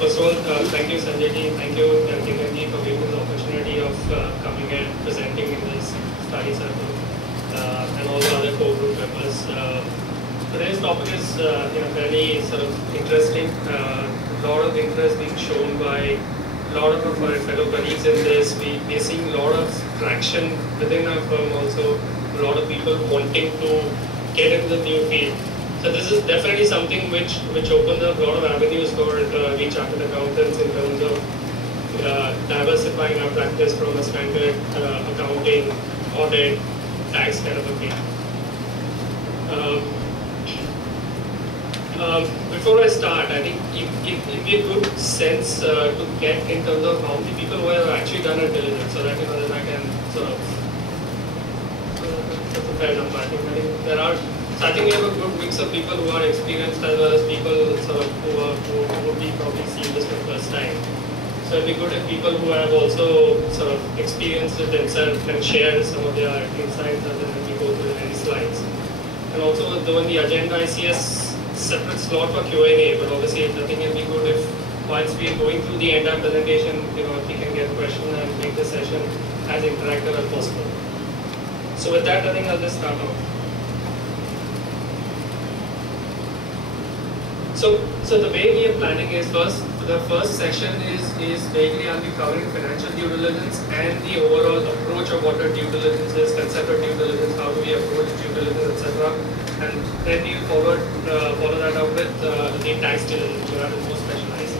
First of all, thank you, Sanjay ji. Thank you, Kiran ji, for giving me the opportunity of coming and presenting in this study circle and all the other core group members. Today's topic is fairly sort of interesting. A lot of interest being shown by a lot of our fellow colleagues in this. We're seeing a lot of traction within our firm also. A lot of people wanting to get into the new field. So this is definitely something which opens up a lot of avenues for we chartered accountants in terms of diversifying our practice from a standard accounting, audit, tax kind of a thing. Before I start, I think it will be a good sense to get in terms of how many people who have actually done a diligence, so that then I can sort of that's a fair number. I think there are. So I think we have a good mix of people who are experienced as well as people sort of who would be probably seeing this for the first time. So it'd be good if people who have also sort of experienced it themselves can share some of their insights and then we go through the next slides. And also, though in the agenda I see a separate slot for Q&A, but obviously I think it'd be good if whilst we are going through the entire presentation, if we can get questions and make the session as interactive as possible. So with that, I think I'll just start off. So the way we are planning is the first session is basically I'll be covering financial due diligence and the overall approach of what a due diligence is, concept of due diligence, how do we approach due diligence, etc. And then we follow that up with the tax diligence, where is more specialized.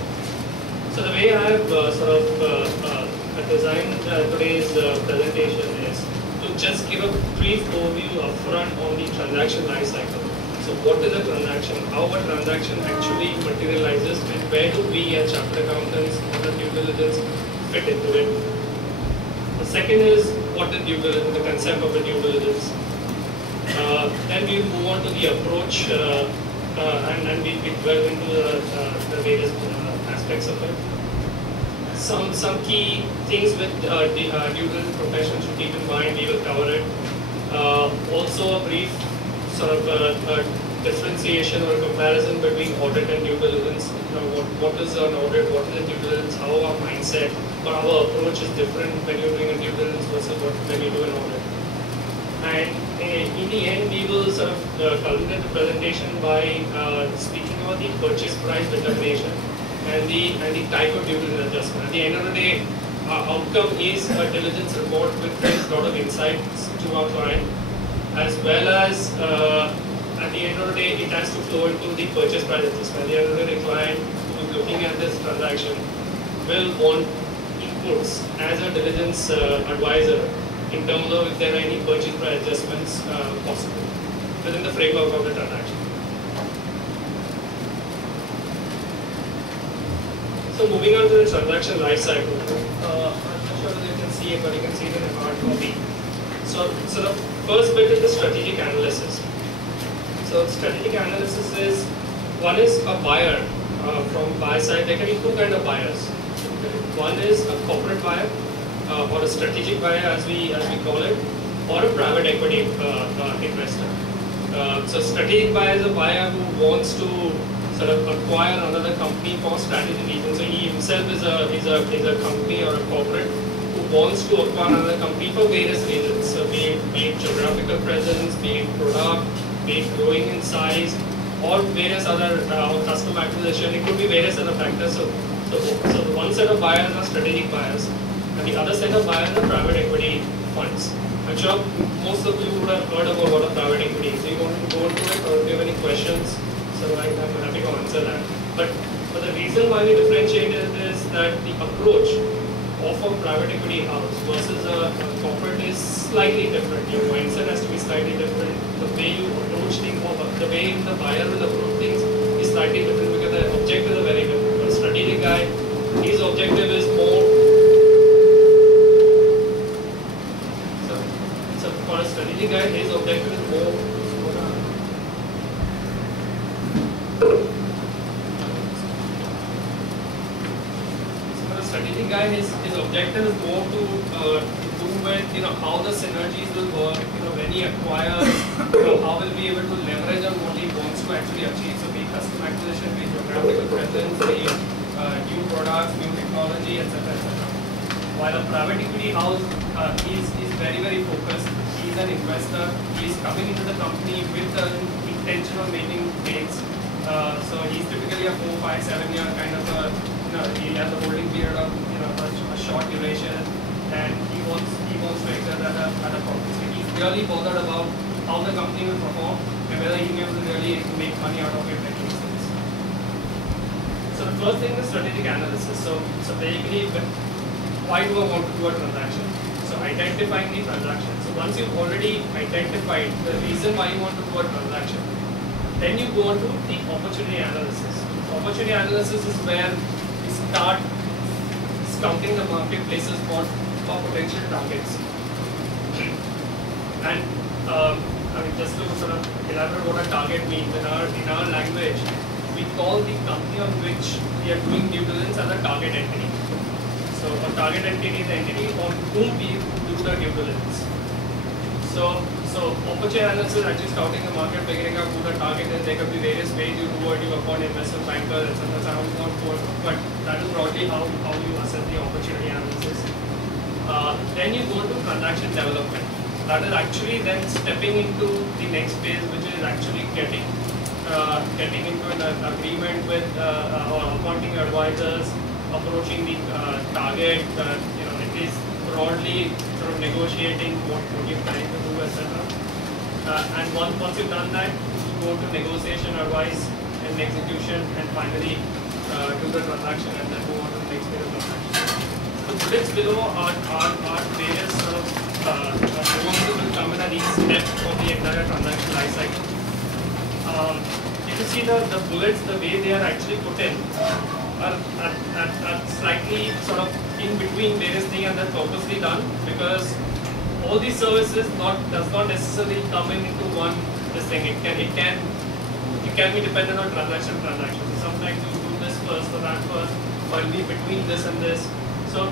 So the way I have designed today's presentation is to just give a brief overview upfront on the transaction life cycle. So what is a transaction, how a transaction actually materializes, and where do we as chartered accountants or the due diligence fit into it. The second is what the due diligence, the concept of the due diligence. Then we move on to the approach and we dwell into the various aspects of it. Some key things with the due diligence profession should keep in mind, we will cover it. Also a brief sort of differentiation or comparison between audit and due diligence. What is an audit, what is a due diligence, how our mindset or our approach is different when you're doing a due diligence versus when you do an audit. And in the end, we will sort of culminate the presentation by speaking about the purchase price determination and the type of due diligence adjustment. At the end of the day, our outcome is a diligence report which brings a lot of insights to our client, as well as at the end of the day, it has to flow into the purchase price adjustment. At the end of the day, the client who is looking at this transaction will want inputs as a diligence advisor in terms of if there are any purchase price adjustments possible within the framework of the transaction. So moving on to the transaction life cycle. I'm not sure whether you can see it, but you can see it in a hard copy. So the first bit is the strategic analysis. So strategic analysis is, one is a buyer from buy side. There can be two kinds of buyers. One is a corporate buyer or a strategic buyer as we call it, or a private equity investor. So strategic buyer is a buyer who wants to sort of acquire another company for strategic reasons. So he himself is a company or a corporate who wants to acquire another company for various reasons. So be it geographical presence, be it product, be it growing in size, or various other customer acquisition. It could be various other factors. So the one set of buyers are strategic buyers, and the other set of buyers are private equity funds. I'm sure most of you would have heard about what a private equity is. Do you want to go into it, or do you have any questions? So I'm happy to answer that. But the reason why we differentiate it is that the approach of a private equity house versus a corporate is slightly different. Your mindset has to be slightly different. The way you approach things, the way the buyer will approach things is slightly different because the objectives are very different. A strategic guy, his objective is more. So for a strategic guy, his objective is more. Strategic guy, his objective is more to do with how the synergies will work. When he acquires, how will be able to leverage on what he wants to actually achieve. So be customer acquisition, be geographical presence, be new equity, etc. While a private equity house is very, very focused. He's an investor. He's coming into the company with the intention of making gains. So he's typically a 4, 5, 7 year kind of a, he has a holding period of a short duration, and he wants to exit at a profit. So he's really bothered about how the company will perform and whether he will really make money out of it making sense. So the first thing is strategic analysis. So basically, why do I want to do a transaction? So identifying the transaction. So once you've already identified the reason why you want to do a transaction, then you go on to the opportunity analysis. Opportunity analysis is where we start scouting the marketplaces for potential targets. And just to sort of elaborate what a target means, in our language, we call the company on which we are doing due diligence as a target entity. So a target entity is the entity on whom we do the due diligence. So opportunity analysis is actually scouting the market, figuring out who the target is. There could be various ways you do it. You appoint investment bankers, etc. That's how you want to work. But that is broadly how you assess the opportunity analysis. Then you go to transaction development. That is actually then stepping into the next phase, which is actually getting into an agreement with or appointing advisors, approaching the target. It is broadly sort of negotiating what you're trying to do, etc. And once you've done that, you go to negotiation, advice, and execution, and finally do the transaction, and then move on to the next phase of transaction. The bullets below are various sort of moves that will come in at each step of the entire transaction life cycle. If you see the bullets, the way they are actually put in, are slightly sort of in between various things, and that's purposely done because all these services does not necessarily come into one this thing. It can be dependent on transaction. So sometimes you do this first or that first, or in between this and this. So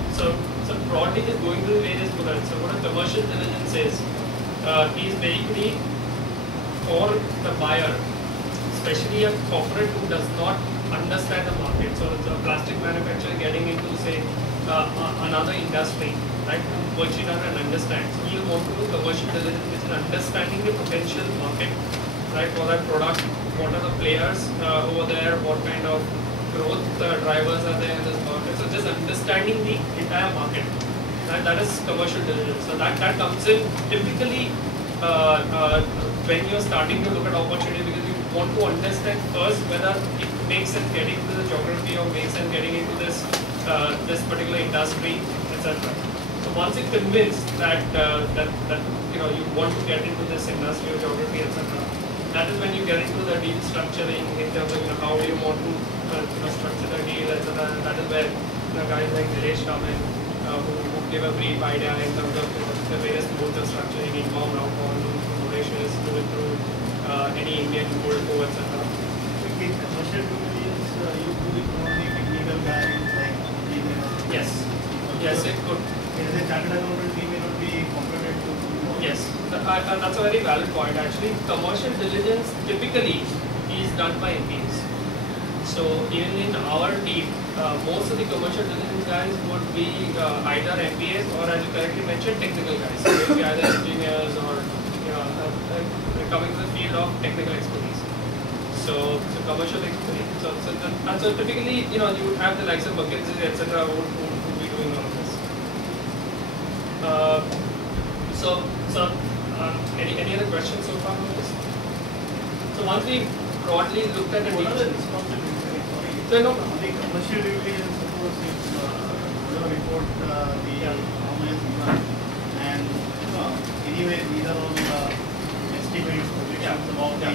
broadly just going through various bullets. So what a commercial diligence is basically for the buyer, especially a corporate who does not understand the market. So it's a plastic manufacturer getting into, say, another industry, right, which he doesn't understand. So you want to do commercial diligence, which is understanding the potential market, right, for that product. What are the players over there? What kind of growth drivers are there in this market? So just understanding the entire market. Right, that is commercial diligence. So that comes in typically when you're starting to look at opportunity, because you want to understand first whether it makes sense getting into the geography or makes sense getting into this particular industry, etc. So once you're convinced that you want to get into this industry or geography, etc., that is when you get into the deal structuring in terms of how do you want to structure the deal, etc. And that is where guys like Dilesh come in, who give a brief idea in terms of the various modes of structuring, inbound, outbound, Mauritius, through any Indian gold co, etc. In commercial due diligence, you could be only technical guys like Yes. Yes, it could. As a chartered accountant, we may not be competent to do more. Yes, that's a very valid point. Actually, commercial diligence typically is done by MPs. So even in our team, most of the commercial diligence guys would be either MPAs or, as you correctly mentioned, technical guys. So they would be either engineers or coming to the field of technical expertise. So commercial expertise. So typically, you would have the likes of McKinsey, etc., who would be doing all of this. Any other questions so far on this? So once we broadly looked at the What are the responsibilities? So no. The commercial due diligence, suppose if whatever report the government is given, and anyway these are all estimates, projections about the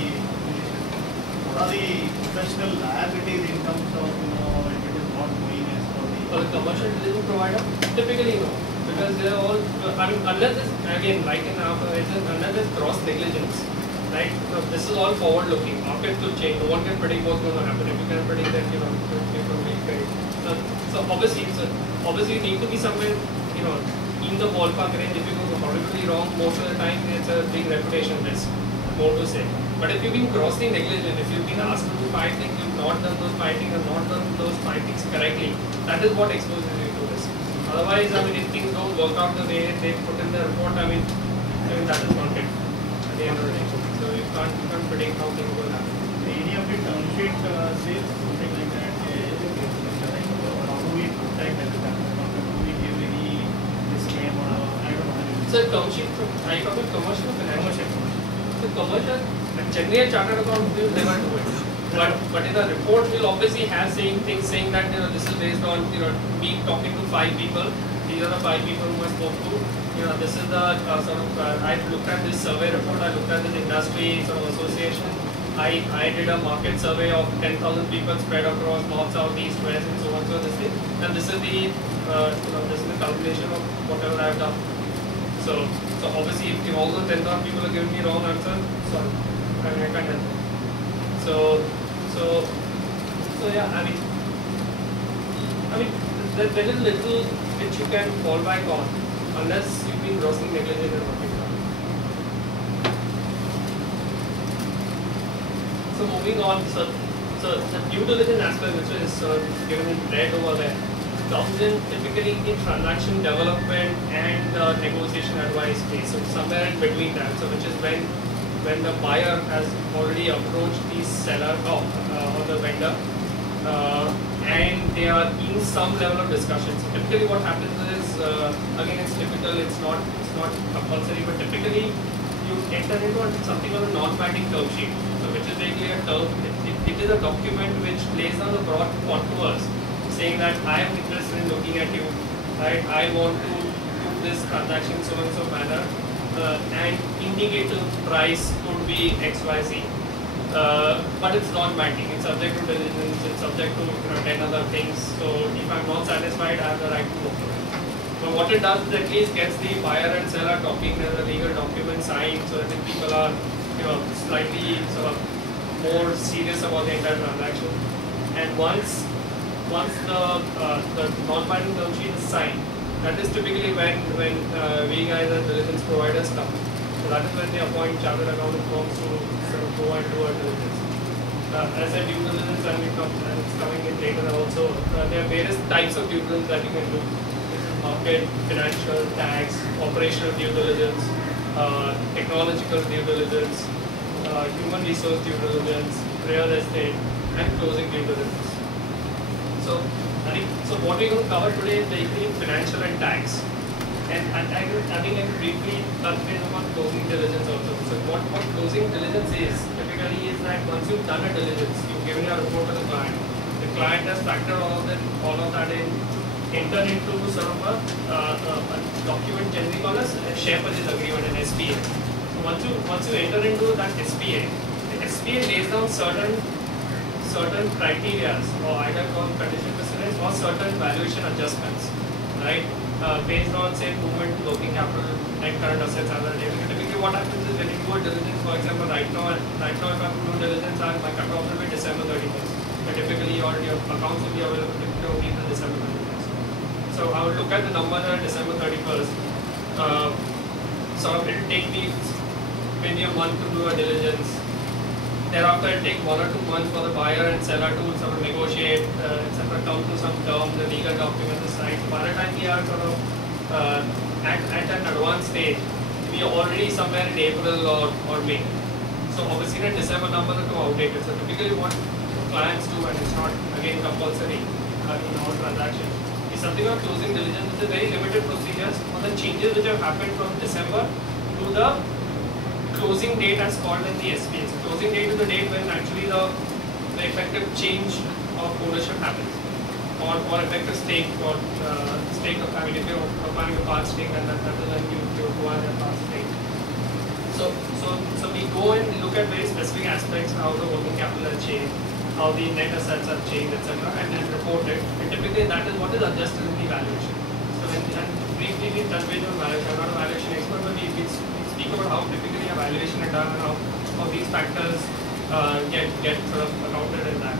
what are the professional liabilities in terms of if it is not going as per the. For the commercial diligence provider, typically no, because they are all. Unless it's again like in our unless it's gross negligence, right? So this is all forward-looking. Market will change. No one can predict what's going to happen. If you can predict that, it will be great. So obviously you need to be somewhere, in the ballpark range. If you go horribly wrong, most of the time it's a big reputation risk. More to say. But if you've been grossly negligent, if you've been asked to do 5 things, you've not done those 5 things, and not done those 5 things correctly, that is what exposes you to this. Otherwise, I mean, if things don't work out the way they put in the report, I mean that is not it at the end of the day. So you can't predict how things will happen. Any of the term sheet says something like that. How do we protect that? Do we give any disclaimer? I don't know. So term sheet, are you talking commercial or financial? Commercial. So commercial, generally a chartered account will never do it. But in the report, we'll obviously have things saying that this is based on me talking to 5 people. These are the 5 people who I spoke to. This is the I looked at this survey report. I looked at this industry sort of association. I did a market survey of 10,000 people spread across north, south, east, west, and so on. So this thing, and this is the this is the calculation of whatever I have done. So obviously, if all the 10,000 people are giving me wrong answer, sorry, I can't help. So yeah, I mean, there is little which you can fall back on unless you've been grossly negligent in what you've done. So moving on, so the due diligence aspect, which is given in red over there, comes in typically in transaction development and negotiation advice phase. So somewhere in between that. So which is when the buyer has already approached the seller or the vendor, and they are in some level of discussion. So typically, what happens is, again, it's typical. It's not compulsory, but typically you enter into something called a non-binding term sheet. So which is basically a term. It is a document which lays down the broad contours, saying that I am interested in looking at you, right? I want to do this transaction so and so manner, and indicative price could be XYZ. But it's not binding. It's subject to diligence. It's subject to 10 other things. So if I'm not satisfied, I have the right to walk away. But what it does is at least gets the buyer and seller talking. There's a legal document signed, so that the people are slightly sort of more serious about the entire transaction. And once the non-binding term sheet is signed, that is typically when we guys as diligence providers come. So that is when they appoint chartered accounting firms to sort of go and do a diligence. As a due diligence, and it's coming in later also, there are various types of due diligence that you can do. This is market, financial, tax, operational due diligence, technological due diligence, human resource due diligence, real estate, and closing due diligence. So what we're going to cover today is basically financial and tax. And I think I briefly touch base on closing diligence also. So what closing diligence is typically is that once you've done a diligence, you've given your report to the client has factored all of that in, enter into sort of a document generally called as a share purchase agreement, an SPA. So once you enter into that SPA, the SPA lays down certain criteria, or either called condition precedents or certain valuation adjustments, right? Based on say movement, working capital, and current assets. Typically, what happens is when you do a diligence, for example, right now if I'm doing diligence, my cutoff will be December 31st. But typically, your accounts will be available only until December 31st. So I would look at the number at December 31st. Sort of it will take me maybe a month to do a diligence. Thereafter, it will take 1 or 2 months for the buyer and seller to sort of negotiate, etc., come to some term, the legal document is signed. So by the time we are sort of at an advanced stage, we are already somewhere in April or May. So obviously, the December numbers are too outdated. So typically, what clients do, and it's not again compulsory in all transactions, is something like closing diligence, which is very limited procedures for the changes which have happened from December to the closing date as called in the SPA. So closing date is the date when actually the effective change of ownership happens, or effective stake, or stake of, I mean, if you're acquiring a part stake, then that is when you acquire a part stake. So we go and look at very specific aspects, how the working capital has changed, how the net assets have changed, etc., and then report it. And typically that is what is adjusted in the valuation. So and briefly we touch base on valuation. I'm not a valuation expert, but we speak about how typically a valuation is done and how these factors get sort of accounted in that.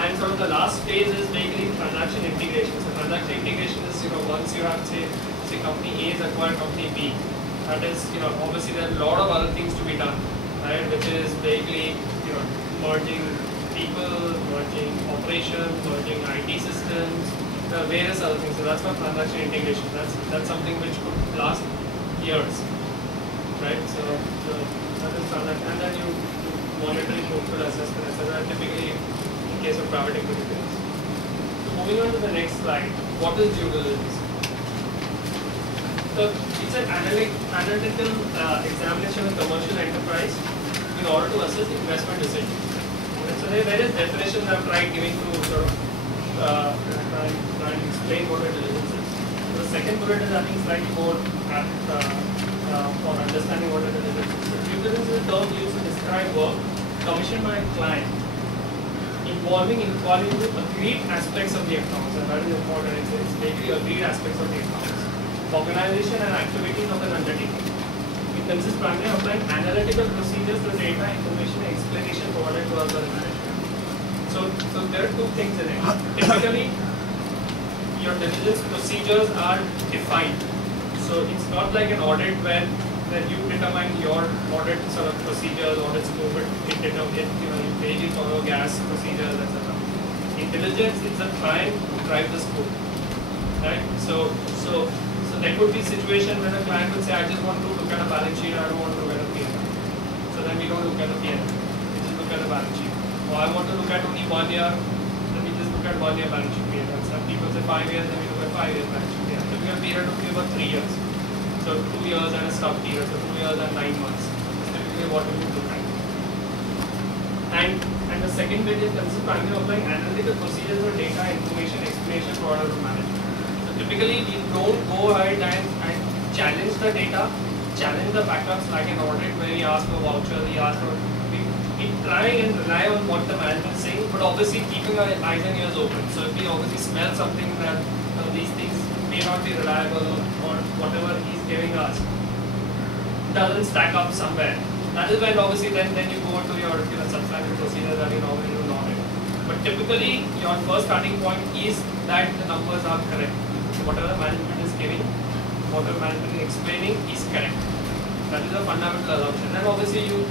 And sort of the last phase is basically transaction integration. So transaction integration is once you have say company A is acquired company B, that is obviously there are a lot of other things to be done. right? Which is basically, merging people, merging operations, merging IT systems, various other things. So that's what transaction integration. That's something which could last years, right? So that is transaction, and then you monitoring, portfolio assessment, etc. Typically, in case of private equity firms. So moving on to the next slide, what is due diligence? So it's an analytical examination of commercial enterprise in order to assess investment decisions. And so there are various definitions I've tried giving to sort of try and explain what a diligence is. So the second bullet is, I think, slightly more for understanding what a diligence is. So due diligence is a term used to describe work commissioned by a client involving into agreed aspects of the accounts, and that is important. It's basically agreed aspects of the accounts, organization and activities of an undertaking. It consists primarily of applying analytical procedures to data, information, and explanation provided to us by the management. So there are two things in it. Typically, your diligence procedures are defined. So it's not like an audit where you determine your audit sort of procedures, audit scope, you basically follow gas procedures, etc. In diligence, it's a client who drives the scope, right? So there could be a situation when a client would say, I just want to look at a balance sheet, I don't want to look at a P&L. So then we don't look at a P&L, we just look at a balance sheet. Or I want to look at only 1 year, then we just look at 1 year balance sheet P&L. Some people say 5 years, then we look at 5 years balance sheet P&L. So we have a period of about 3 years. So 2 years and a stub period, so 2 years and 9 months. That's typically what we would look at. And the second bit is primarily applying analytical procedures for data, information, explanation to order of management. Typically, we don't go ahead and challenge the data, challenge the backups like an audit where we ask for vouchers, we try and rely on what the management is saying, but obviously keeping our eyes and ears open. So if we obviously smell something that these things may not be reliable, or whatever he's giving us doesn't stack up somewhere, that is when obviously then you go to your substantive procedures that you normally do not. But typically, your first starting point is that the numbers are correct. Whatever management is giving, whatever management is explaining is correct. That is a fundamental assumption. And obviously, you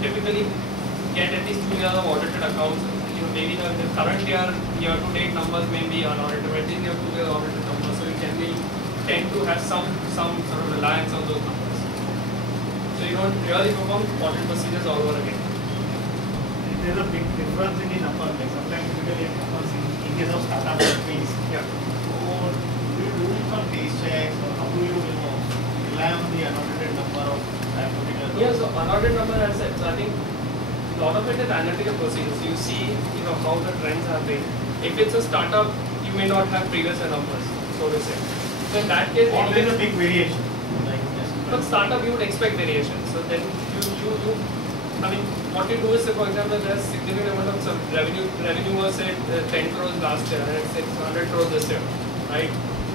typically get at least 2 years of audited accounts. Maybe the current year-to-date numbers may be unaudited, but at least you have 2 years audited numbers. So you generally tend to have some sort of reliance on those numbers. So you don't really perform audit procedures all over again. There's a big difference in the numbers. Like sometimes typically numbers in case of startup companies. Yeah. So do you do some base checks, or how do you rely on the unaudited number of that particular? Yeah. So unaudited number, as I said, so I think a lot of it is analytical procedures. You see, how the trends have been. If it's a startup, you may not have previous numbers, so to say. So in that case, or there's a big variation. But startup, you would expect variation. So then what you do is, for example, there's significant amount of revenue was say 10 crores last year and it's 100 crores this year, right?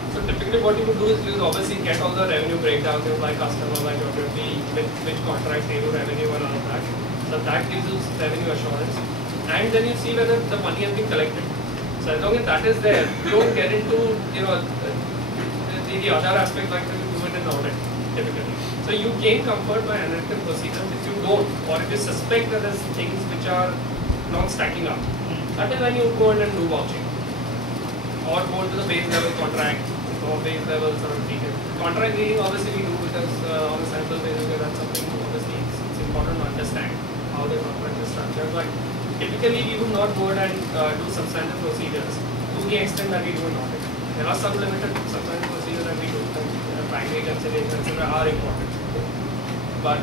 So typically what you would do is you would obviously get all the revenue breakdowns by customer, by geography, which contracts they do revenue and all of that. So that gives you revenue assurance. And then you see whether the money has been collected. So as long as that is there, you don't get into the other aspect like you do it in audit typically. So you gain comfort by analytical procedures. If you don't, or if you suspect that there's things which are not stacking up, that is when you go in and do vouching. Or go to the base level contract, or base level sort of detail. Contract reading obviously we do because on a sample basis that's something obviously it's important to understand how the contract is structured. But typically we would not go ahead and do substantive procedures to the extent that we do in audit. There are some limited substantive procedures that we do. Primary considerations, etc. are important. But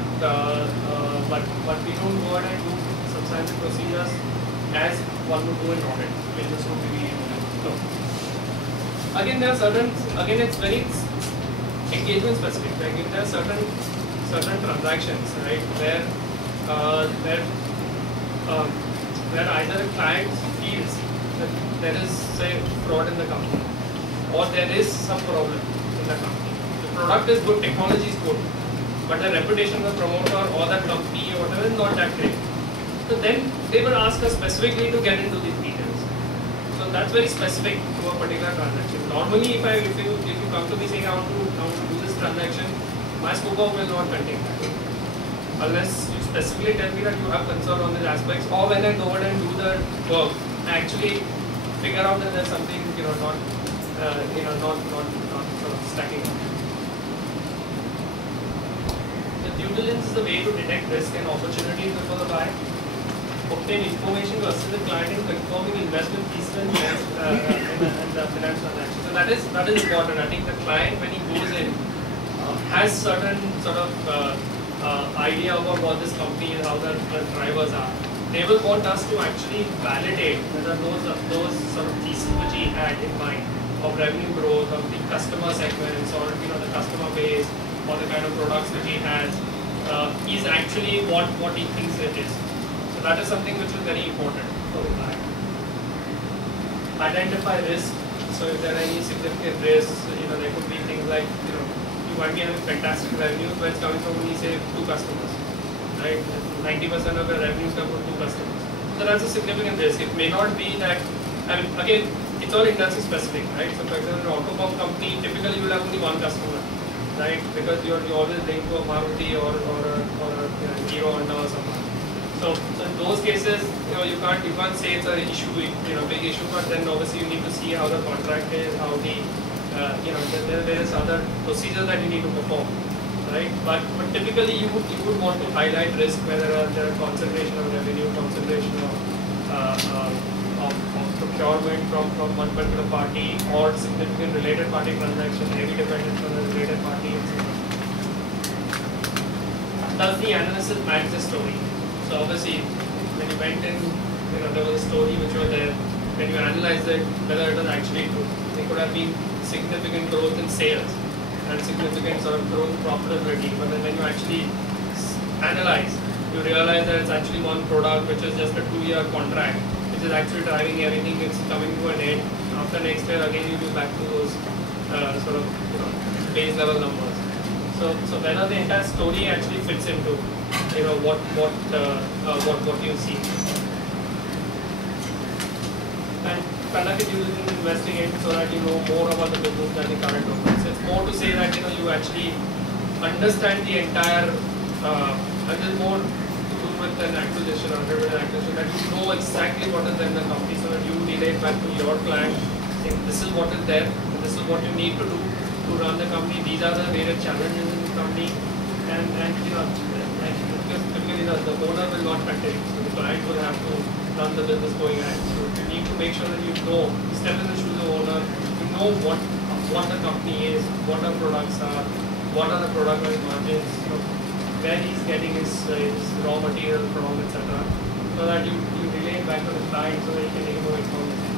we don't go ahead and do substantive procedures as one would do in audit. We just don't really no. Again, there are it's very engagement specific. Like if there are certain transactions, right, where either a client feels that there is say fraud in the company, or there is some problem in the company. Product is good, technology is good, but the reputation of the promoter or the company or whatever is not that great. So then they will ask us specifically to get into these details. So that's very specific to a particular transaction. Normally, if you come to me saying I want to do this transaction, my scope of will not contain that, unless you specifically tell me that you have concern on these aspects, or when I go ahead and do the work, I actually figure out that there's something not sort of stacking up. The due diligence is the way to detect risk and opportunities before the buyer. Obtain information to assist the client in confirming investment thesis and the finance transaction. So that is important. I think the client, when he goes in, has certain sort of idea about what this company is, how the drivers are. They will want us to actually validate whether those sort of theses which he had in mind of revenue growth, of the customer segments, or the customer base, or the kind of products which he has, is actually what he thinks it is. So that is something which is very important for the client. Identify risk. So if there are any significant risks, there could be things like you might be having fantastic revenues, but it's coming from only say 2 customers, right? 90% of your revenues come from 2 customers. So that's a significant risk. It may not be that. I mean, again, it's all industry specific, right? So for example, an auto pump company, typically you will have only 1 customer, right? Because you're always linked to a Maruti or a Hero Honda or something. So in those cases, you can't say it's an issue, big issue, but then obviously you need to see how the contract is, how the there is other procedures that you need to perform, right? But typically you would want to highlight risk, whether there are concentration of revenue, concentration of procurement from one particular party, or significant related party transaction, heavy dependence on the related party, etc. Does the analysis match the story? So obviously, when you went in, there was a story which was there. When you analyze it, whether it was actually true, there could have been significant growth in sales and significant sort of growth in profitability. But then when you actually analyze, you realize that it's actually one product which is just a 2-year contract, which is actually driving everything. It's coming to an end. After next year, again you go back to those sort of base level numbers. So whether the entire story actually fits into what you see. And conduct a due diligence investigation so that you know more about the business than the current owners. So it's more to say that you actually understand the entire and there's more to do with an acquisition or an acquisition, that you know exactly what is there in the company, so that you relate back to your client, saying this is what is there, and this is what you need to do to run the company, these are the various challenges in the company, and because typically the owner will not continue, so the client will have to run the business going ahead. So you need to make sure that you know, step in the shoes of the owner, you know what the company is, what our products are, what are the product margins, where he's getting his raw material from, etc. So that you relay it back to the client so that you can take more information.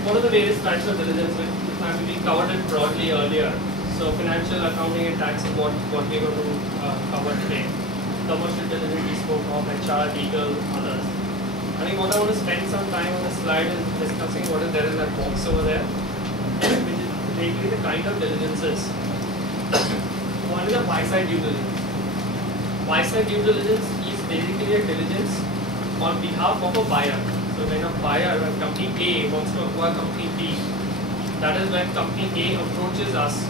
What are the various types of diligence which have been covered it broadly earlier? So financial, accounting and tax is what we're going to cover today. Commercial diligence we spoke of, HR, legal, others. I think what I want to spend some time on the slide is discussing what is there in that box over there, which is basically the kind of diligences. One is a buy-side due diligence. Buy-side due diligence is basically a diligence on behalf of a buyer. So when a buyer, when company A wants to acquire company B, that is when company A approaches us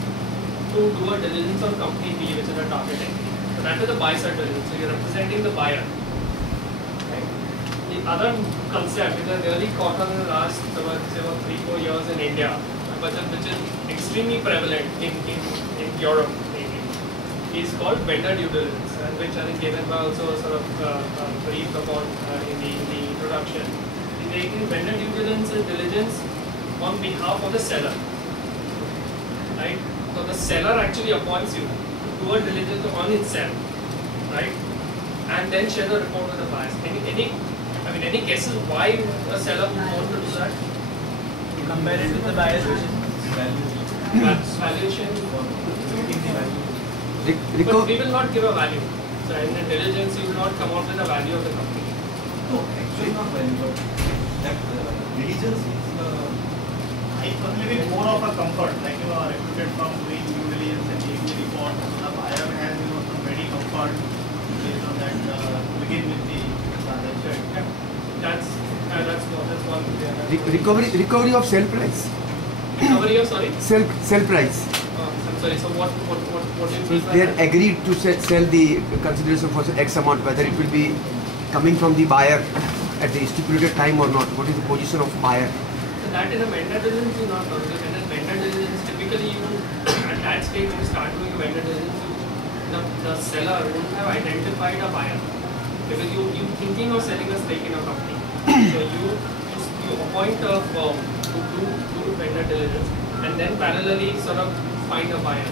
to do a diligence on company B, which is a target entity. So that is the buy-side diligence. So you're representing the buyer. Right? The other concept which has really caught on in the last about 3-4 years in India, but which is extremely prevalent in Europe mainly, is called vendor due diligence, and which I think Kevin also sort of briefed upon in the introduction. Basically, vendor due diligence is diligence on behalf of the seller. Right? So the seller actually appoints you to do a diligence on itself, right? And then share the report with the buyers. Any guesses why a seller would want to do that? Compare it with the buyer's valuation. But we will not give a value. So in the diligence, you will not come out with a value of the company. No, actually not value, but that diligence is I believe it's more of a comfort, like you are recruited from doing due diligence and giving the report. The buyer has some ready comfort based on that to begin with the transaction. Yeah. That's one. Recovery of sale price. Recovery of, sorry? Sell price. sorry, so what do you So mean by they are that? agreed to sell the consideration for X amount, whether it will be coming from the buyer at the stipulated time or not. What is the position of buyer? So that is a vendor diligence you not done. When a vendor diligence, typically you at that stage when you start doing a vendor diligence, the seller won't have identified a buyer because you thinking of selling a stake in a company. So you appoint a firm to do vendor diligence and then parallelly sort of find a buyer.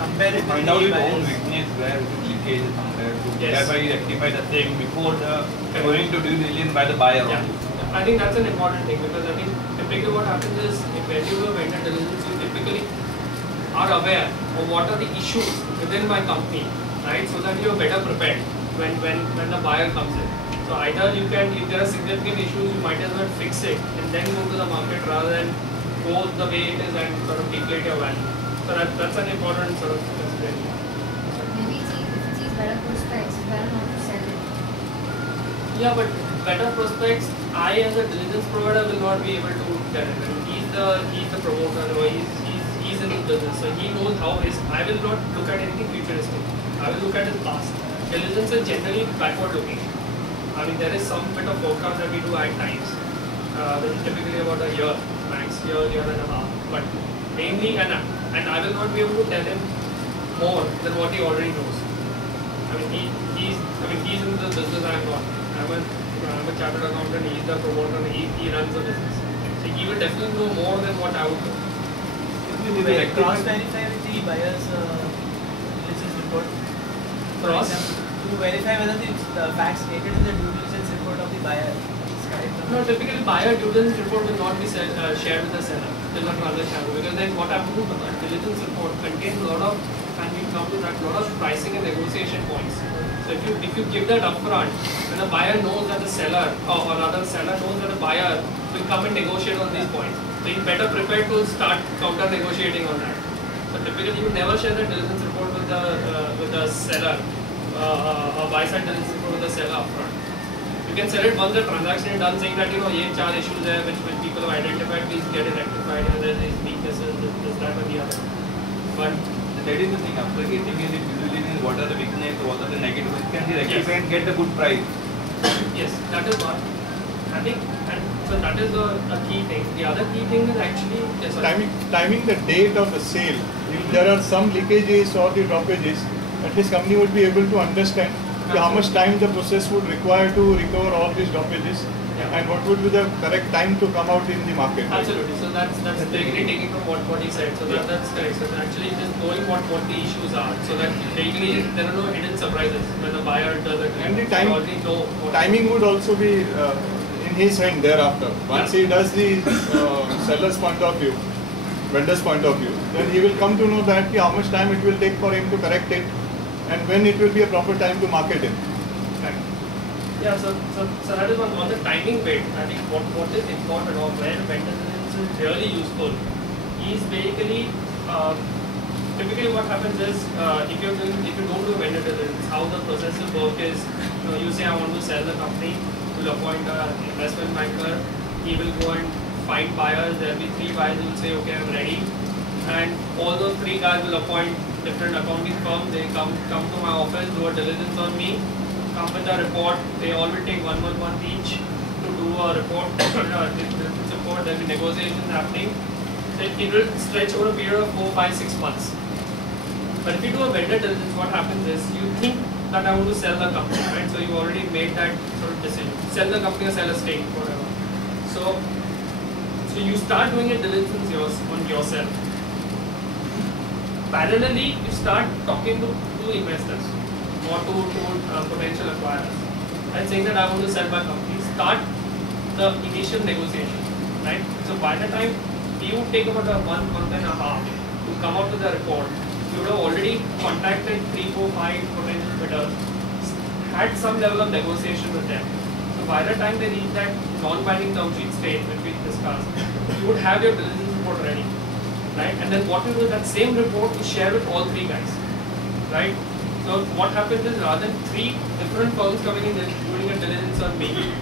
Compare it Find with out the your own buyers. weakness where leakage is somewhere to Yes. thereby rectify the thing before going to due diligence by the buyer Yeah, only. I think that's an important thing because I think typically what happens is if when you do a vendor diligence, you typically are aware of what are the issues within my company, right? So that you are better prepared when the buyer comes in. So either you can, if there are significant issues, you might as well fix it and then go to the market rather than go the way it is and sort of deflate your value. So that's an important sort of consideration. Maybe if it sees better prospects, it's better not to sell it. Yeah, but better prospects, I as a diligence provider will not be able to tell it. I mean, he's the promoter or he's in the business, so he knows how his. I will not look at anything futuristic. I will look at his past. Diligence is generally backward looking. I mean, there is some bit of forecast that we do at times, which is typically about a year, max year and a half. But mainly, and I will not be able to tell him more than what he already knows. I mean, he's in the business I am not. I'm a chartered accountant, he's the promoter, he runs the business. So he will definitely know more than what I would know. Cross-verify with the buyer's diligence report. For Cross? example, to verify whether the facts stated in the due diligence report of the buyer is correct or No, not. typically buyer due diligence report will not be shared with the seller till the transaction happens, because then what happens is the diligence report contains a lot of, and we come to that, lot of pricing and negotiation points. So if you give that upfront, when the buyer knows that the seller, or rather seller knows that the buyer will come and negotiate on these points, so he's better prepared to start counter negotiating on that. So typically you would never share the diligence report with the seller, or buy side diligence report with the seller upfront. You can sell it once the transaction is done, saying that ye 4 issues hai which people have identified, please get it rectified, there is weaknesses, this, that or the other. But That is the thing, after getting in the due diligence, what are the weaknesses, what are the negatives, can be rectified and get the good price. yes, that is one. I think, and so that is a key thing. The other key thing is actually yes, sorry. Timing the date of the sale. If there are some leakages or the droppages, at least company would be able to understand how much time the process would require to recover all these droppages, Yeah. and what would be the correct time to come out in the market. right? Absolutely. So that's basically taking from what he said. So that's correct. So actually just knowing what the issues are, so that basically there are no hidden surprises when the buyer does it. And the you already know what timing would also be in his hand thereafter. Once he does the seller's point of view, vendor's point of view, then he will come to know that how much time it will take for him to correct it, and when it will be a proper time to market it. Right. Yeah, so that is one. On the timing bit, I think what is important or where vendor diligence is really useful is basically typically what happens is if you don't do vendor diligence, how the process will work is you say I want to sell the company, you'll appoint an investment banker, he will go and find buyers, there will be 3 buyers who will say okay I'm ready, and all those 3 guys will appoint different accounting firms, they come to my office, do a diligence on me, come with a report, they all will take 1 month each to do a report, diligence report, there will be negotiations happening, so it will stretch over a period of 4, 5, 6 months. But if you do a vendor diligence, what happens is you think that I want to sell the company, right? So you already made that sort of decision, sell the company or sell a stake, whatever. So you start doing a diligence on yourself. Parallelly, you start talking to investors or to potential acquirers and saying that I want to sell my company. Start the initial negotiation, right? So by the time you would take about a month and a half to come out with a report, you would have already contacted 3, 4, 5 potential bidders, had some level of negotiation with them. So by the time they reach that non-binding term sheet stage which we discussed, you would have your diligence report ready, right? And then what you do with that same report, you share with all 3 guys, right? So what happens is rather than 3 different firms coming in and doing a diligence on me,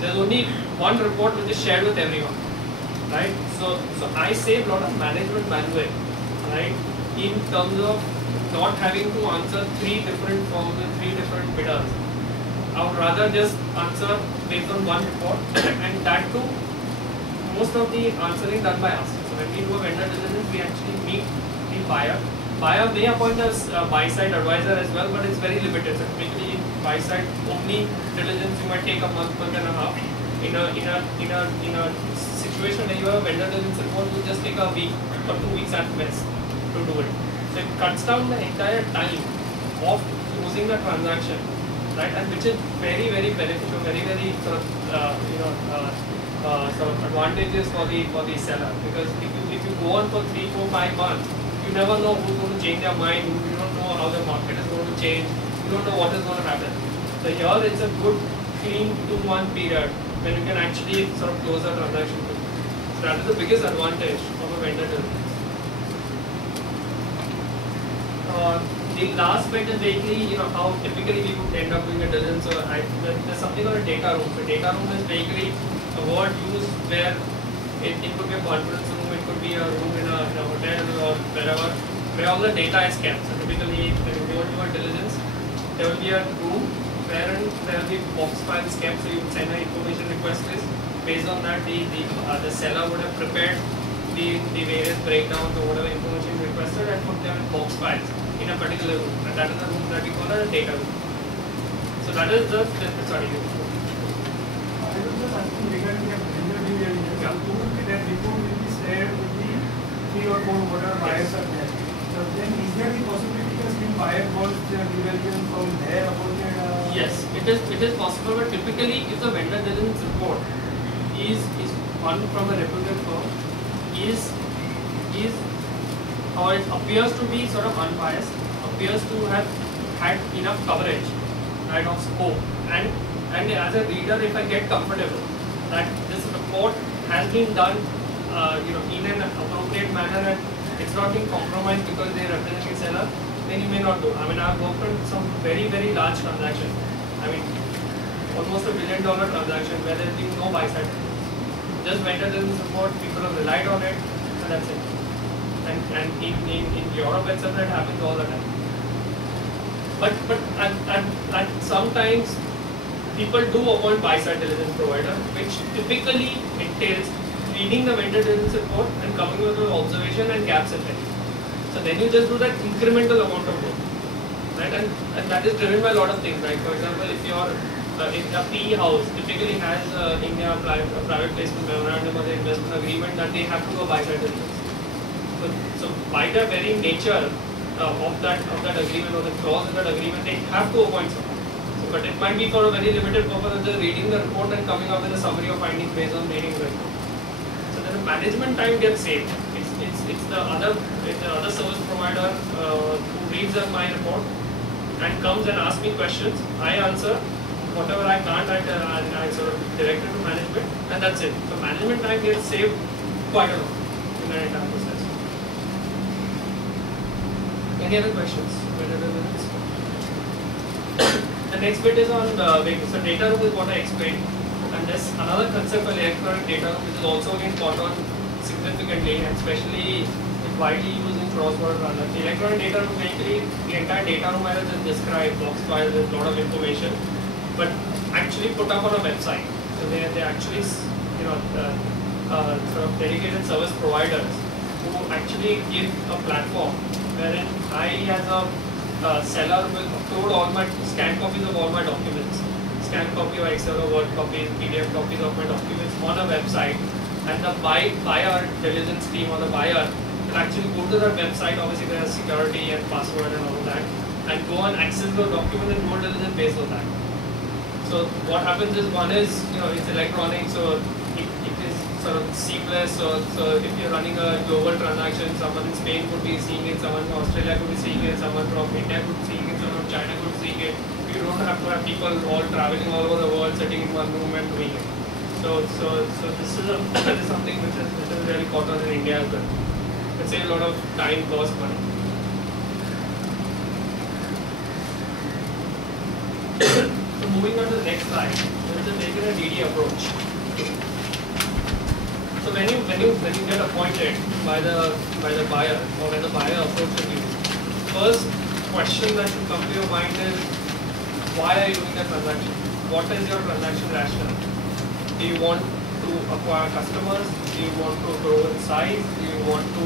there's only one report which is shared with everyone, right? So I save a lot of management bandwidth, right? in terms of not having to answer 3 different forms and 3 different bidders. I would rather just answer based on one report, and that too, most of the answering done by us. So when we do a vendor diligence, we actually meet the buyer. Buyer may appoint us a buy-side advisor as well, but it's very limited. So typically, buy-side only diligence you might take a month and a half. In a situation where you have a vendor diligence report, you just take a week or 2 weeks at best to do it. So it cuts down the entire time of closing the transaction, right? And which is very, very beneficial, very, very sort of sort of advantages for the seller, because if you go on for 3, 4, 5 months, you never know who's going to change their mind. You don't know how the market is going to change. You don't know what is going to happen. So here it's a good clean 2-month period when you can actually sort of close a transaction. So that is the biggest advantage of a vendor diligence. The last bit is basically, how typically we would end up doing a diligence. So there's something called a data room. So data room is basically a word used where it could be a conference room, it could be a room in a hotel or wherever, where all the data is kept. So typically, when you go into a diligence, there will be a room wherein there will be box files kept. So you would send an information request list. Based on that, the seller would have prepared the various breakdowns or whatever information you requested and put them in box files in a particular room, and that is the room that we call a data room. So that is the sorry. I was just asking regarding the vendor due diligence. Yeah. You told me that report will be shared with the 3 or 4 whatever buyers are there. So then is there the possibility that the buyer wants the due diligence from their appointed? Yes, it is possible, but typically if the vendor diligence report is one from a reputed firm, is or it appears to be sort of unbiased, appears to have had enough coverage, right, of scope, and as a reader, if I get comfortable that this report has been done, in an appropriate manner and it's not being compromised because they represent the seller, then you may not do. I mean, I've worked on some very, very large transactions. I mean, almost $1 billion transaction where there's been no buy side. Just vendor diligence report, people have relied on it, and that's it. And in Europe, etc., it happens all the time. But and sometimes people do appoint buy-side diligence provider, which typically entails reading the vendor diligence report and coming with an observation and gaps if any. So then you just do that incremental amount of work, right? And that is driven by a lot of things, right? For example, if you're if a PE house typically has in their private placement memorandum or the investment agreement that they have to go buy-side diligence. So by the very nature of that agreement or the clause in that agreement, they have to appoint someone. So, but it might be for a very limited purpose of just reading the report and coming up with a summary of findings based on reading the report. So then the management time gets saved. It's the other service provider who reads my report and comes and asks me questions. I answer. Whatever I can't, I sort of direct it to management, and that's it. So management time gets saved quite a lot in the entire process. Any other questions? The next bit is on so data room is what I explained, and there's another concept of electronic data room which is also again caught on significantly, and especially widely used in cross-border transactions. The electronic data room basically the entire data room I just described, box files with a lot of information, but actually put up on a website. So they actually sort of dedicated service providers who actually give a platform wherein I as a seller will upload all my scanned copies of all my documents, scanned copy or Excel or Word copies, PDF copies of my documents on a website, and the buyer diligence team or the buyer will actually go to that website. Obviously there is security and password and all of that, and go and access the document and do diligence based on that. So what happens is, one is, it's electronic, so it is sort of seamless. So if you're running a global transaction, someone in Spain could be seeing it, someone in Australia could be seeing it, someone from India could be seeing it, someone from China could be seeing it. You don't have to have people all traveling all over the world, sitting in one room and doing it. So this is something which is really caught on in India as well. It saves a lot of time, cost, money. Moving on to the next slide, let's just take a DD approach. So when you get appointed by the buyer, or when the buyer approaches you, first question that should come to your mind is, why are you doing the transaction? What is your transaction rationale? Do you want to acquire customers? Do you want to grow in size? Do you want to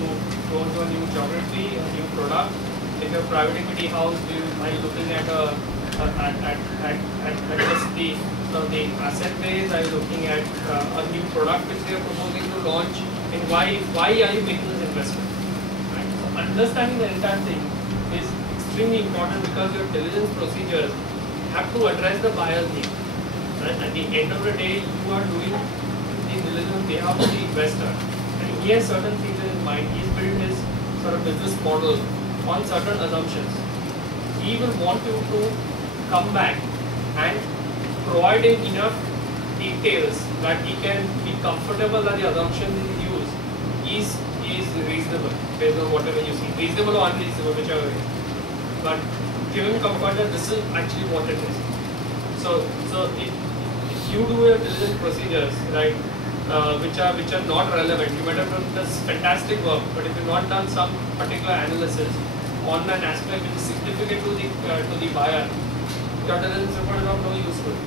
go into a new geography, a new product? If you're a private equity house, are you looking at just the asset base? Are you looking at a new product which they are proposing to launch? And why are you making this investment? Right? So understanding the entire thing is extremely important, because your diligence procedures have to address the buyer's need. Right? At the end of the day, you are doing the diligence on behalf of the investor, and he has certain things in his mind. He's built his sort of business model on certain assumptions. He will want you to come back and provide him enough details that he can be comfortable that the assumption he used is reasonable based on whatever you see, reasonable or unreasonable, whichever way. But give him comfort that this is actually what it is. So if you do your diligence procedures, right, which are not relevant, you might have done this fantastic work, but if you've not done some particular analysis on an aspect which is significant to the buyer, your diligence report is of no use to it.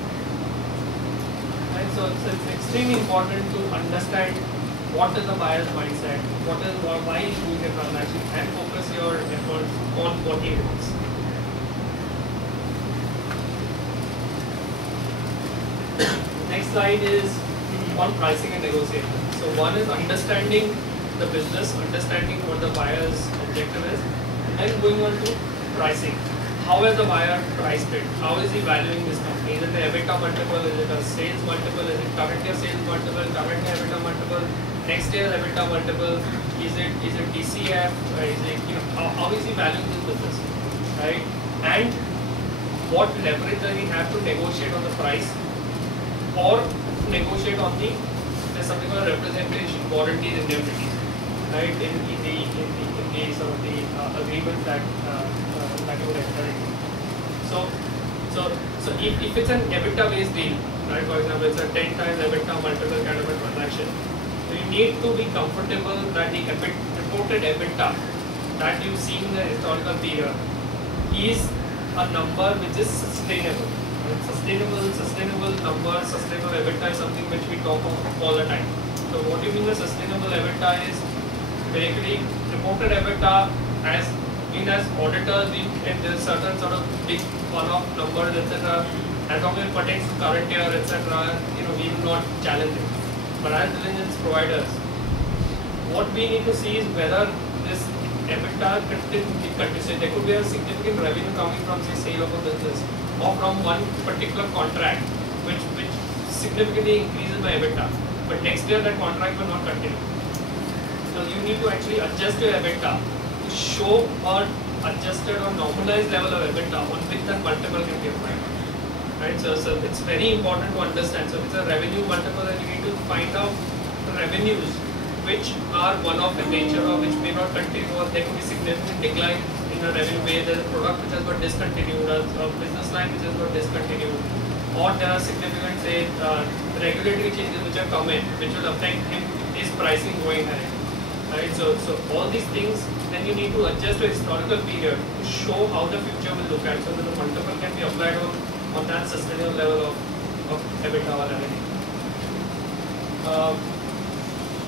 Right? So it's extremely important to understand what is the buyer's mindset, why he's doing the transaction, and focus your efforts on what he wants. Next slide is on pricing and negotiation. So one is understanding the business, understanding what the buyer's objective is, and then going on to pricing. How has the buyer priced it? How is he valuing this company? Is it an EBITDA multiple? Is it a sales multiple? Is it current year sales multiple? Current year EBITDA multiple? Next year EBITDA multiple? Is it DCF? Is it, how is he valuing this business? Right? And what leverage does he have to negotiate on the price, or negotiate on there's something called representation, warranties, indemnities, right? In the sort of the agreement that you would enter into. So if it's an EBITDA based deal, right? For example, it's a 10 times EBITDA multiple kind of a transaction. So you need to be comfortable that the reported EBITDA that you see in the historical period is a number which is sustainable. Sustainable numbers, sustainable EBITDA is something which we talk about all the time. So what do you mean by sustainable EBITDA is basically reported EBITDA as auditors, and there's certain sort of big one-off numbers, etc. As long as it pertains to current year, etc., we will not challenge it. But as diligence providers, what we need to see is whether this EBITDA continues. There could be a significant revenue coming from, say, sale of a business, or from one particular contract, which significantly increases my EBITDA. But next year that contract will not continue. So you need to actually adjust your EBITDA to show an adjusted or normalized level of EBITDA on which that multiple can be applied. Right? So it's very important to understand. So if it's a revenue multiple, then you need to find out the revenues which are one-off in nature, or which may not continue, or there could be significant decline in a revenue base. There's a product which has got discontinued, a business line which has got discontinued, or there are significant, say, regulatory changes which have come in, which will affect his pricing going ahead. Right? So all these things, then you need to adjust your historical period to show how the future will look at, so that the multiple can be applied on that sustainable level of EBITDA or revenue.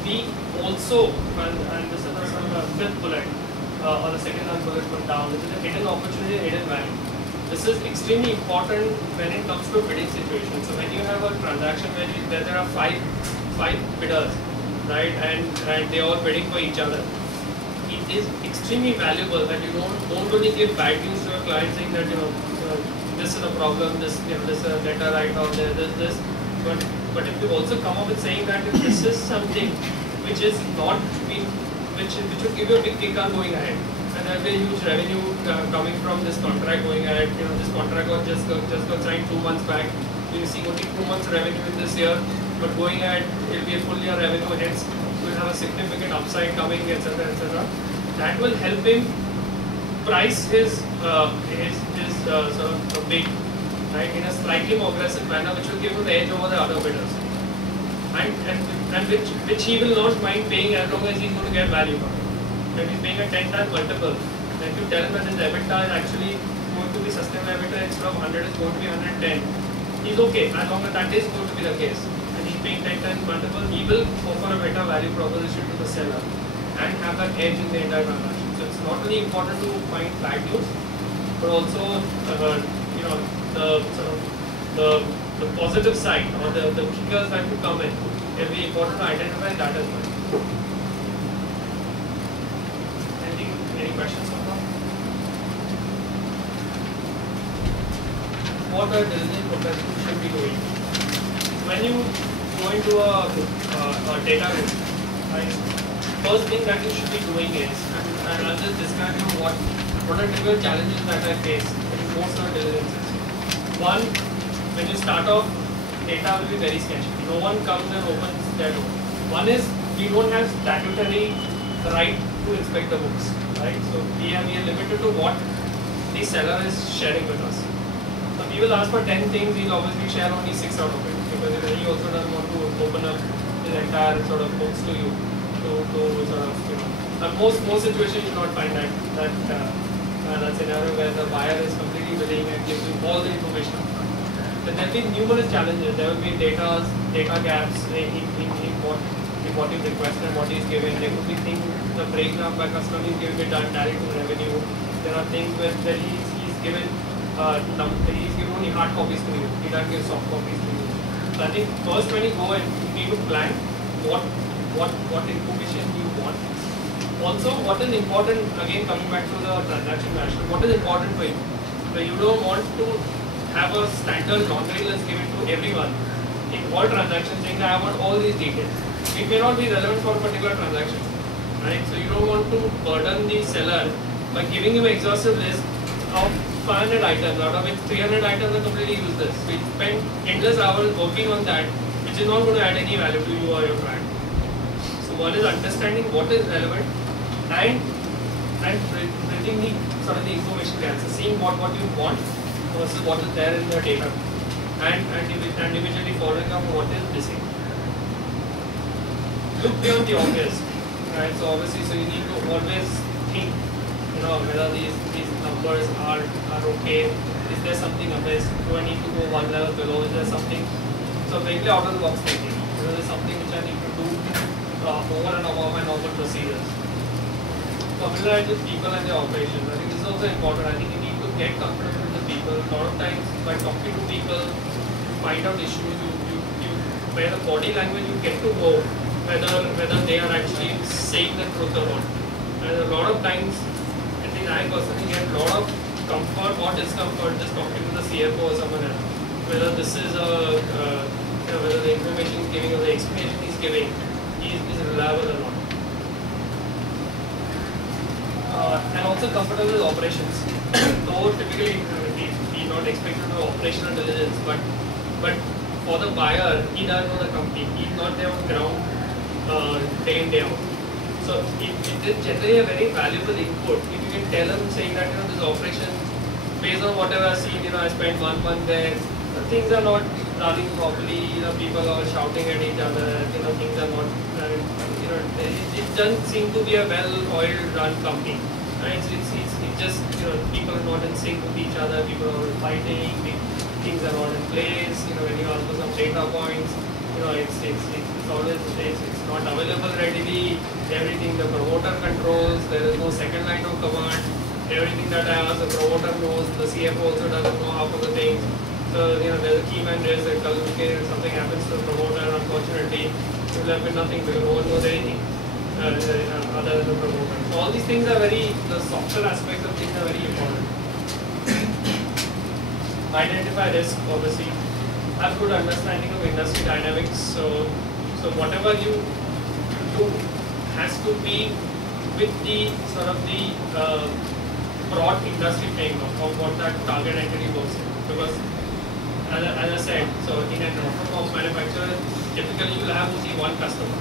We also, and this is the sort of the fifth bullet, or the second last bullet from down, this is a hidden opportunity, hidden value. This is extremely important when it comes to a bidding situation. So when you have a transaction where there are five bidders, right, and they are all bidding for each other, it is extremely valuable that you don't only give bad news to your client saying that this is a problem, this is a data write-off, this. But if you also come up with saying that if this is something which is not being, which will give you a big kicker going ahead, and there will be a huge revenue coming from this contract going ahead. This contract was just got signed 2 months back. You see only 2 months revenue in this year, but going ahead it will be a full year revenue. Hence, you will have a significant upside coming, etc., etc. That will help him price his sort of bid, right, in a slightly more aggressive manner, which will give him the edge over the other bidders. and which he will not mind paying as long as he's going to get value from it. If he's paying a 10 times multiple, then if you tell him that his EBITDA is actually going to be sustainable EBITDA instead of 100 is going to be 110, he's okay as long as that is going to be the case. And he's paying 10 times multiple, he will offer a better value proposition to the seller and have that edge in the entire transaction. So it's not only important to find bad news, but also the sort of the positive side or the kickers that could come in. It will be important to identify that as well. Any questions on that? What a diligent professional should be doing. When you go into a data room, right, first thing that you should be doing is, and I'll just describe you what are typical challenges that I face in most of the diligences. One, when you start off, data will be very sketchy. No one comes and opens their door. One is, we don't have statutory right to inspect the books, right? So we are limited to what the seller is sharing with us. So we will ask for 10 things, he'll obviously share only 6 out of it, because he also doesn't want to open up his entire sort of books to you, to sort of, most situations you will not find that scenario where the buyer is completely willing and gives you all the information up front. Then there will be numerous challenges. There will be data gaps in what is requested and what is given. There could be things, the breakdown by customer is giving it done direct to revenue. There are things where he's given only hard copies to you. He doesn't give soft copies to you. So I think first when you go and you need to plan what information you want. Also, what is important, again coming back to the transaction management, what is important for you? So you don't want to have a standard laundry list given to everyone in all transactions saying that I want all these details. It may not be relevant for a particular transaction, right? So you don't want to burden the seller by giving him an exhaustive list of 500 items, out of which 300 items are completely useless. So you spend endless hours working on that, which is not going to add any value to you or your client. So one is understanding what is relevant and bridging the sort of the information gaps, so seeing what you want versus what is there in the data, and individually following up what is missing. Look beyond the obvious, right? So obviously, so you need to always think, whether these numbers are okay. Is there something amiss? Do I need to go one level below? Is there something? So basically out of the box thinking. There is something which I need to do over and above my normal procedures. Familiarize with people and their operations. I think this is also important. I think you need to get comfortable with the people. A lot of times by talking to people, you find out issues. You by the body language you get to know whether they are actually saying the truth or not. And a lot of times, I think I personally get a lot of comfort or discomfort just talking to the CFO or someone else. Whether this is whether the information he's giving or the explanation he's giving is reliable or not. And also comfortable with operations. Though typically we not expected to do operational diligence, but for the buyer, he doesn't know the company. He's not there on ground day in day out. So it is generally a very valuable input. If you can tell him saying that this operation, based on whatever I've seen, I spent 1 month there, things are not running properly. People are shouting at each other. Things are not. It doesn't seem to be a well-oiled run company. Right? It's just people are not in sync with each other. People are fighting. Things are not in place. When you ask for some data points, it's always it's not available readily. Everything the promoter controls. There is no second line of command. Everything that I ask, the promoter knows. The CFO also doesn't know half of the things. So there's a key man there that something happens to the promoter. Unfortunately, you will have been nothing because no one knows anything other than the promoter. So all these things are the softer aspects of things are very important. Identify risk, obviously. Have good understanding of industry dynamics. So whatever you do has to be with the sort of the broad industry framework of what that target entity works in. Because as I said, so in an automobile manufacturer, typically you will have only one customer,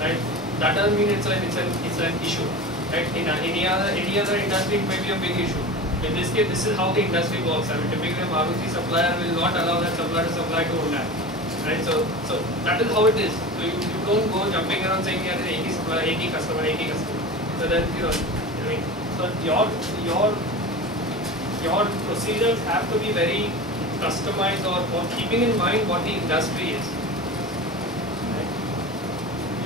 right? That doesn't mean it's an issue, right? In any other industry, it may be a big issue. In this case, this is how the industry works. Typically a Maruti supplier will not allow that supplier to supply to Honda. right? So that is how it is. So you don't go jumping around saying you are 80 supplier, 80 customer, 80 customer. So then I mean, so your procedures have to be very customized or keeping in mind what the industry is. Right?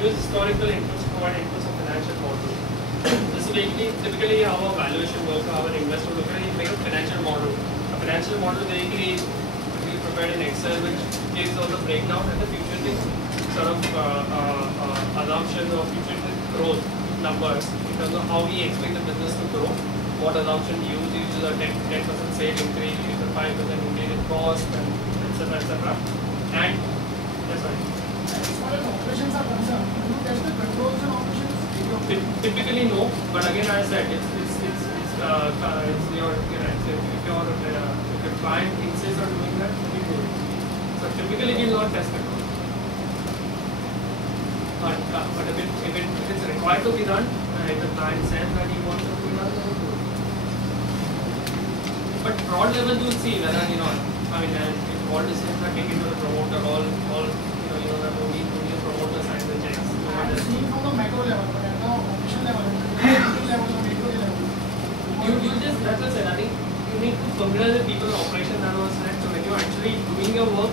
Use historical inputs to provide inputs of financial model. This is typically how our valuation works, how our investor look at it. You make a financial model. A financial model basically we prepared in Excel, which gives all the breakdown and the future sort of assumptions or future growth numbers in terms of how we expect the business to grow. What assumption you use a 10% sale increase, you use a 5% increase in cost, and etc. etc. And yes, sorry. As far as operations are concerned, do you test the controls and operations? Typically no, but again as I said, it's your if your client insists on doing that, we do it. So typically we will not test it. But if it's required to be done, if the client says that he wants to be done, then we do it. But broad level you will see whether I mean if all decisions are taken to the promoter, all that only the promoter signs the checks. I'm seeing from the macro level, but at the operation level, the micro level. You just, that's what I said, I think you need to familiarize the people in operation that was said. So when you're actually doing your work,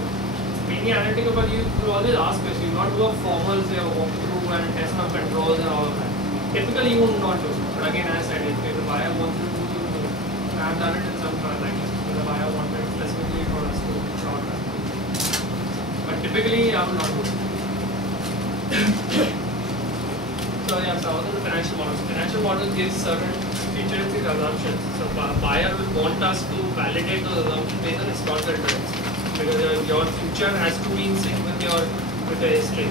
mainly analytical, but you always ask questions, not do a formal walk through and test of controls and all of that. Typically you would not do. But again, as I said, if the buyer wants to do, you do. I have done it in some transactions. The buyer wanted specifically for us to short run. But typically I will not do it. So yeah, so what are the financial models? Financial model gives certain futuristic assumptions. So buyer will want us to validate those assumptions based on historical trends, because your future has to be in sync with your history,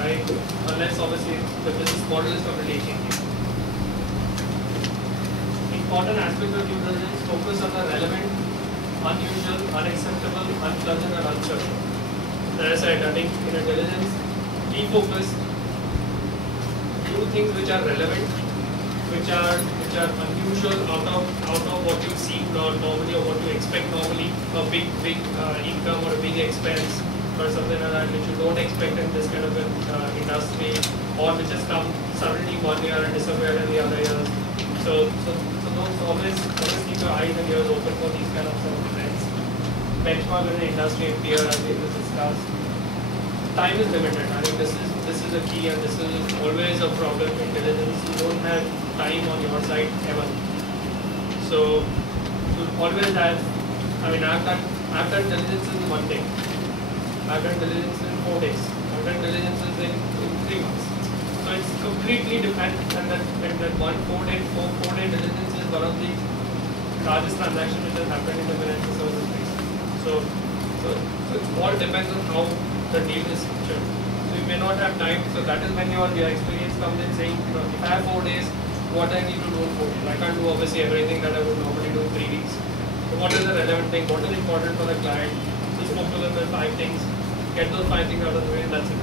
right? Unless obviously the business model is completely changing. Important aspect of due diligence: focus on the relevant, unusual, unacceptable, unpleasant, and uncertain. As I said, I think in a diligence, key focus: do things which are relevant, which are unusual, out of what you see normally or what you expect normally, a big income or a big expense or something like that which you don't expect in this kind of an industry, or which has come suddenly one year and disappeared in the other years. So those always keep your eyes and ears open for these kind of trends. Benchmark in the industry and peer, as we discussed. Time is limited. I think this is a key, and this is always a problem in diligence. You don't have time on your side ever. So you always have. I mean, I've done diligence in one day. I've done diligence in 4 days. I've done diligences in 3 months. So it's completely dependent, and that one 4-day diligence is one of the largest transactions which has happened in the financial services space. So it all depends on how the deal is structured. So you may not have time. So that is when your experience comes in, saying, if I have 4 days, what I need to do in 4 days. I can't do obviously everything that I would normally do in 3 weeks. So what is the relevant thing? What is important for the client? Just spoke to them with 5 things. Get those 5 things out of the way, and that's it.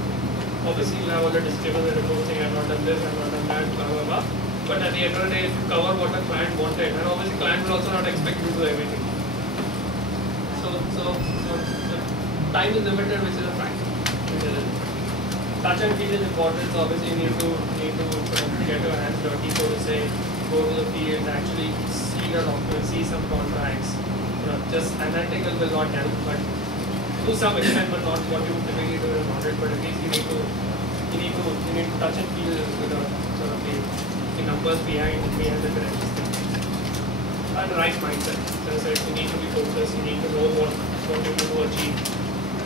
Obviously, you'll have all the disclaimers and reports saying, I've not done this, I've not done that, blah, blah, blah. But at the end of the day, if you cover what the client wanted, and obviously, client will also not expect you to do everything. So time is limited, which is a fact. Touch and feel is important. So obviously, you need to sort of get your hands dirty, so to say, go to the field, actually see the documents, see some contracts. Just analytical will not help, but to some extent, but not what you typically do in audit. But at least you need to touch and feel with the sort of the numbers behind the financial statement. And the right mindset. So you need to be focused. You need to know what you need to achieve,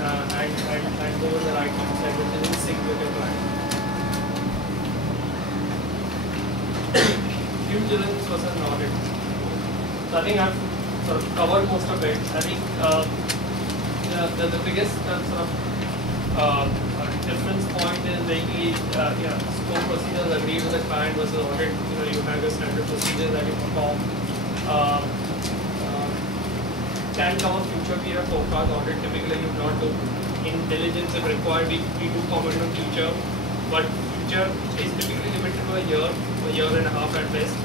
and go with the right mindset, which is in sync with your client. Due diligence versus an audit. So I think I've sort of covered most of it. I think the biggest sort of difference point is basically scope procedures agree with the client versus audit. You have your standard procedures that you perform. Can cover future period forecast. Audit typically you not do. In diligence if required we do comment on future, but future is typically limited to a year and a half at best.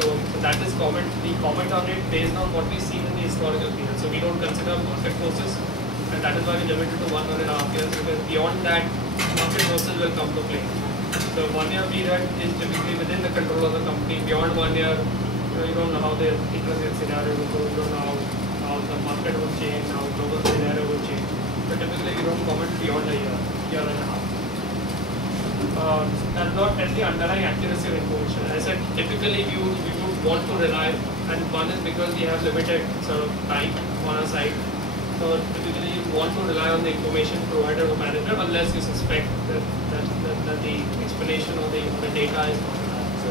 So that is comment. We comment on it based on what we see in the historical period. So we don't consider market forces. and that is why we limit it to 1.5 years, because beyond that, market forces will come to play. So 1 year period is typically within the control of the company. Beyond 1 year, you don't know how the interest rate scenario will go, you don't know how the market will change, how global scenario will change. So typically you don't comment beyond a year and a half. That's not the underlying accuracy of information. I said typically we would want to rely, and one is because we have limited sort of time on our side. So typically you want to rely on the information provided or manager unless you suspect that the explanation or the data is not reliable. So,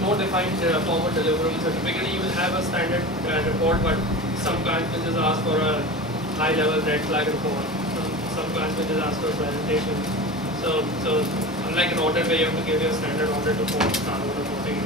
no defined form of delivery. So typically you will have a standard report, but some clients will just ask for a high-level red flag report. Some clients will just ask for a presentation. So unlike an audit where you have to give your standard audit report, standard reporting,